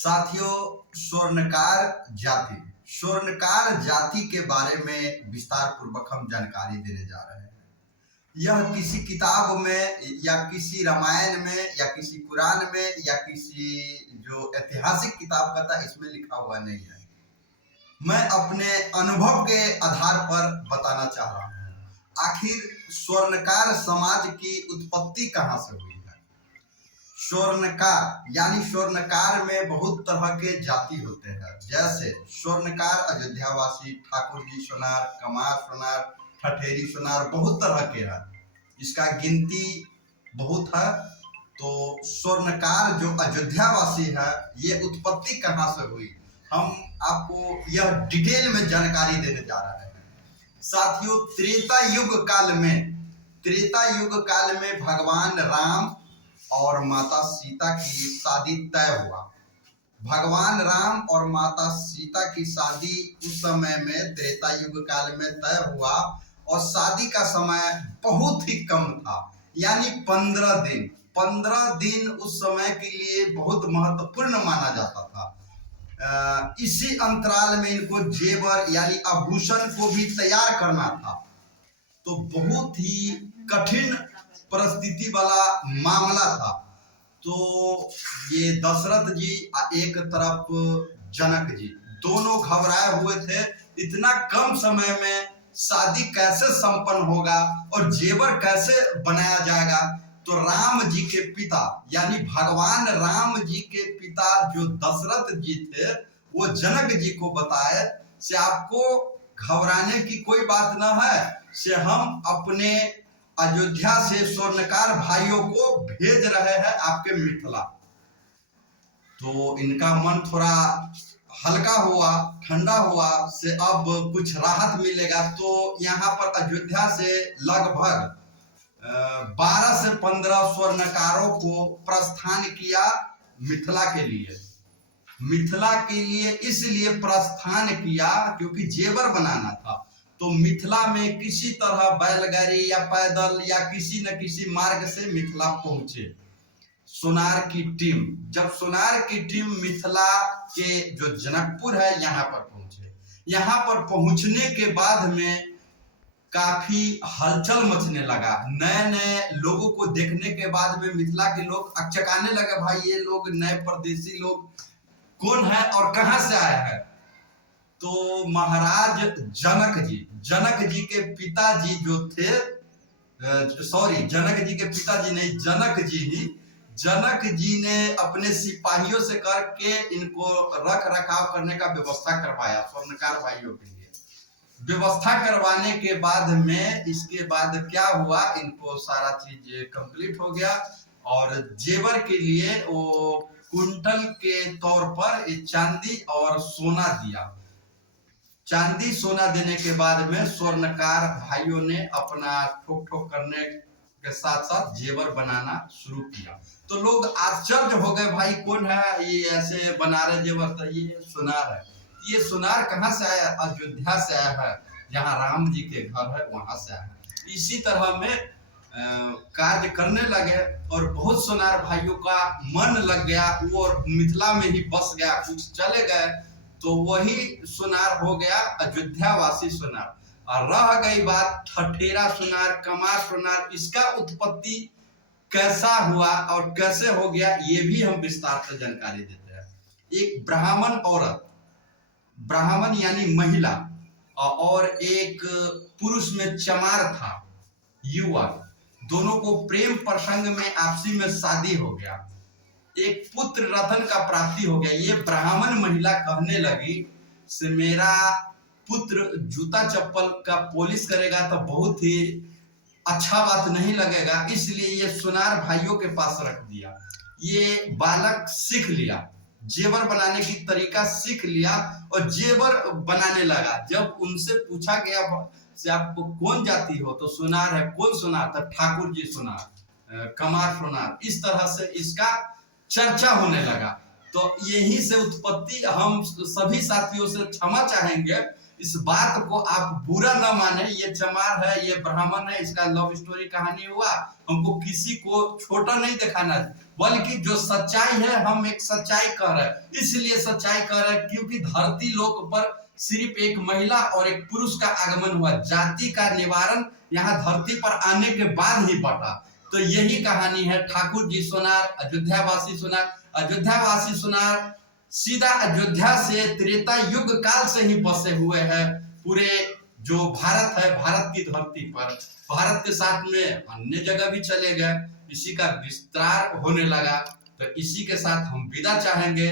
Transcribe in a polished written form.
साथियों, स्वर्णकार जाति के बारे में विस्तार पूर्वक हम जानकारी देने जा रहे हैं। यह किसी किताब में या किसी रामायण में या किसी कुरान में या किसी जो ऐतिहासिक किताब का था इसमें लिखा हुआ नहीं है। मैं अपने अनुभव के आधार पर बताना चाह रहा हूँ। आखिर स्वर्णकार समाज की उत्पत्ति कहाँ से हुई है? स्वर्णकार यानी स्वर्णकार में बहुत तरह के जाति होते हैं, जैसे स्वर्णकार अयोध्यावासी, ठाकुर जी सोनार, कमार सोनार, ठठेरी सोनार, बहुत तरह के हैं। इसका गिनती बहुत है। तो स्वर्णकार जो अयोध्यावासी है, ये उत्पत्ति कहाँ से हुई, हम आपको यह डिटेल में जानकारी देने जा रहे हैं। साथियों, त्रेता युग काल में भगवान राम और माता सीता की शादी तय हुआ। भगवान राम और माता सीता की शादी उस समय में त्रेता युग काल में तय हुआ और शादी का समय बहुत ही कम था, यानी 15 दिन उस समय के लिए बहुत महत्वपूर्ण माना जाता था। इसी अंतराल में इनको जेवर यानी आभूषण को भी तैयार करना था। तो बहुत ही कठिन परिस्थिति वाला मामला था। तो ये दशरथ जी एक तरफ जनक जी, दोनों घबराए हुए थे। इतना कम समय में शादी कैसे संपन्न होगा और जेवर कैसे बनाया जाएगा? तो राम जी के पिता यानी भगवान राम जी के पिता जो दशरथ जी थे, वो जनक जी को बताए से आपको घबराने की कोई बात न है, से हम अपने अयोध्या से स्वर्णकार भाइयों को भेज रहे हैं आपके मिथिला। तो इनका मन थोड़ा हल्का हुआ, ठंडा हुआ, से अब कुछ राहत मिलेगा। तो यहाँ पर अयोध्या से लगभग 12 से 15 स्वर्णकारों को प्रस्थान किया मिथिला के लिए इसलिए प्रस्थान किया क्योंकि जेवर बनाना था। तो मिथिला में किसी तरह बैलगाड़ी या पैदल या किसी न किसी मार्ग से मिथिला पहुंचे। सोनार की टीम मिथिला के जो जनकपुर है यहाँ पर पहुंचे। यहाँ पर पहुंचने के बाद में काफी हलचल मचने लगा। नए लोगों को देखने के बाद में मिथिला के लोग अचकाने लगे, भाई ये लोग नए परदेसी लोग कौन है और कहां से आए हैं? तो महाराज जनक जी के पिताजी जो थे, जनक जी ने अपने सिपाहियों से करके इनको रख रखाव करने का व्यवस्था करवाया। स्वर्णकार भाइयों के लिए व्यवस्था करवाने के बाद में इसके बाद क्या हुआ, इनको सारा चीज कंप्लीट हो गया और जेवर के लिए वो कुंटल के तौर पर चांदी और सोना दिया। चांदी सोना देने के बाद में स्वर्णकार भाइयों ने अपना ठोक करने के साथ साथ जेवर बनाना शुरू किया। तो लोग आश्चर्य हो गए, भाई कौन है ये ऐसे बना रहे जेवर? तो ये सोनार है। ये सोनार कहाँ से आया? अयोध्या से आया है, जहाँ राम जी के घर है वहां से आया है। इसी तरह में कार्य करने लगे और बहुत सोनार भाइयों का मन लग गया, वो मिथिला में ही बस गया, कुछ चले गए। तो वही सोनार हो गया अयोध्यावासी सोनार। और रह गई बात ठठेरा सोनार, कमार सोनार, इसका उत्पत्ति कैसा हुआ और कैसे हो गया, ये भी हम विस्तार से जानकारी देते हैं। एक ब्राह्मण औरत, ब्राह्मण यानी महिला, और एक पुरुष में चमार था, युवक, दोनों को प्रेम प्रसंग में आपसी में शादी हो गया। एक पुत्र रतन का प्राप्ति हो गया। ये ब्राह्मण महिला कहने लगी से मेरा पुत्र जूता चप्पल का पॉलिश करेगा तो बहुत ही अच्छा बात नहीं लगेगा, इसलिए ये सोनार भाइयों के पास रख दिया। ये बालक सीख लिया, जेवर बनाने की तरीका सीख लिया और जेवर बनाने लगा। जब उनसे पूछा गया से आप कौन जाति हो, तो सोनार है। कौन सोनार? तो ठाकुर जी सोनार, कमार सोनार। इस तरह से इसका चर्चा होने लगा। तो यहीं से उत्पत्ति, हम सभी साथियों से क्षमा चाहेंगे, इस बात को आप बुरा न माने, ये चमार है, ये ब्राह्मण है, इसका लव स्टोरी कहानी हुआ, हमको किसी को छोटा नहीं दिखाना, बल्कि जो सच्चाई है हम एक सच्चाई कह रहे हैं। इसलिए सच्चाई कह रहे हैं क्योंकि धरती लोक पर सिर्फ एक महिला और एक पुरुष का आगमन हुआ, जाति का निवारण यहाँ धरती पर आने के बाद ही बटा। तो यही कहानी है। ठाकुर जी सोनार, अयोध्यावासी सोनार, अयोध्यावासी सोनार सीधा अयोध्या से त्रेता युग काल से ही बसे हुए हैं पूरे जो भारत है, भारत की धरती पर। भारत के साथ में अन्य जगह भी चले गए, इसी का विस्तार होने लगा। तो इसी के साथ हम विदा चाहेंगे।